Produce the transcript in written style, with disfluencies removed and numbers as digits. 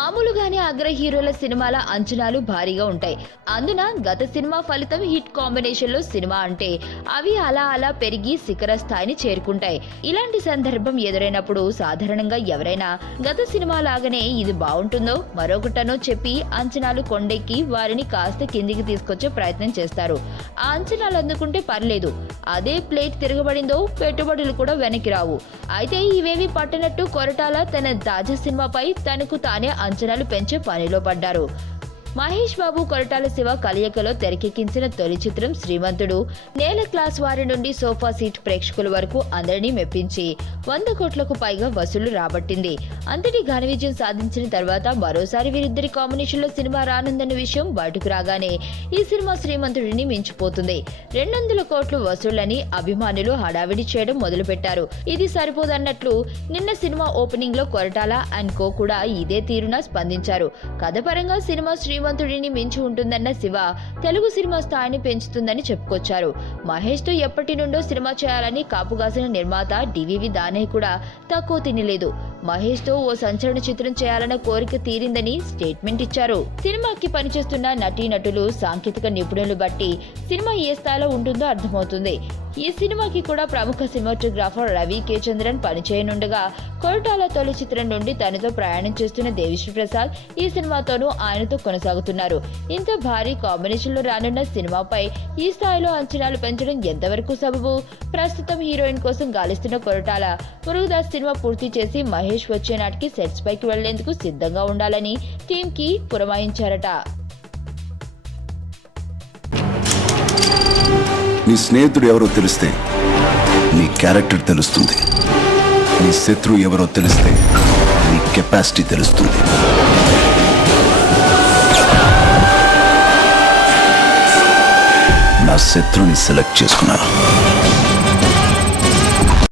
మామూలుగానే అగ్ర హీరోల సినిమాల అంచనాలు భారీగా ఉంటాయి. అందున గత సినిమా ఫలితం హిట్ కాంబినేషన్ లో సినిమా అంటే అవి అలా అలా పెరిగి శిఖర స్థాయిని చేరుకుంటాయి. ఇలాంటి సందర్భం ఎదురైనప్పుడు సాధారణంగా ఎవరైనా గత సినిమా లాగానే ఇది బాగుంటుందో మరొకటనో చెప్పి అంచనాలు కొండెక్కి వారిని కాస్త కిందికి తీసుకొచ్చే ప్రయత్నం చేస్తారు. ఆ అంచనాలు అందుకుంటే పర్లేదు, అదే ప్లేట్ తిరగబడిందో పెట్టుబడులు కూడా వెనక్కి రావు. అయితే ఇవేవి పట్టనట్టు కొరటాల తన తాజా సినిమాపై తనకు తానే అంచనాలు పెంచే పనిలో పడ్డారు. మహేష్ బాబు కొరటాల శివ కలయికలో తెరకెక్కించిన తొలి చిత్రం శ్రీమంతుడు నేల క్లాస్ వారి నుండి సోఫా సీట్ ప్రేక్షకుల వరకు అందరినీ మెప్పించి 100 కోట్లకు పైగా వసూళ్లు రాబట్టింది. అంతటి ఘన విజయం సాధించిన తర్వాత మరోసారి వీరిద్దరి కాంబినేషన్ లో సినిమా రానుందన్న విషయం బయటకు రాగానే ఈ సినిమా శ్రీమంతుడిని మించిపోతుంది. 200 కోట్లు వసూళ్లని అభిమానులు హడావిడి చేయడం మొదలుపెట్టారు. ఇది సరిపోదన్నట్లు నిన్న సినిమా ఓపెనింగ్ లో కొరటాల అండ్ కో కూడా ఇదే తీరున స్పందించారు. కథపరంగా సినిమా శ్రీమంతుడిని మించి ఉంటుందన్న శివ తెలుగు సినిమా స్థాయిని పెంచుతుందని చెప్పుకొచ్చారు. మహేష్ తో ఎప్పటి నుండో సినిమా చేయాలని కాపుగాసిన నిర్మాత డివివి దానయ్య కూడా తక్కువ తినలేదు. మహేష్ తో ఓ సంచలన చిత్రం చేయాలన్న కోరిక తీరిందని స్టేట్మెంట్ ఇచ్చారు. సినిమాకి పనిచేస్తున్న నటీనటులు సాంకేతిక నిపుణులు బట్టి సినిమా ఏ స్థాయిలో ఉంటుందో అర్థమవుతుంది. ఈ సినిమాకి కూడా ప్రముఖ సినిమాటోగ్రాఫర్ రవి కే చంద్రన్ పనిచేయనుండగా కొరటాల తొలి చిత్రం నుండి తనతో ప్రయాణం చేస్తున్న దేవిశ్రీ ప్రసాద్ ఈ సినిమాతోనూ ఆయనతో కొనసాగుతున్నారు. ఇంత భారీ కాంబినేషన్ లో రానున్న సినిమాపై ఈ స్థాయిలో అంచనాలు పెంచడం ఎంతవరకు సబబు? ప్రస్తుతం హీరోయిన్ కోసం గాలిస్తున్న కొరటాల మురుగదాస్ సినిమా పూర్తి చేసి మహేష్ వచ్చే నాటికి సెట్స్ పైకి వెళ్లేందుకు సిద్ధంగా ఉండాలని టీమ్ కి పురమాయించారట. నీ స్నేహితుడు ఎవరో తెలిస్తే నీ క్యారెక్టర్ తెలుస్తుంది. నీ శత్రువు ఎవరో తెలిస్తే నీ కెపాసిటీ తెలుస్తుంది. నా శత్రువుని సెలెక్ట్ చేసుకున్నాను.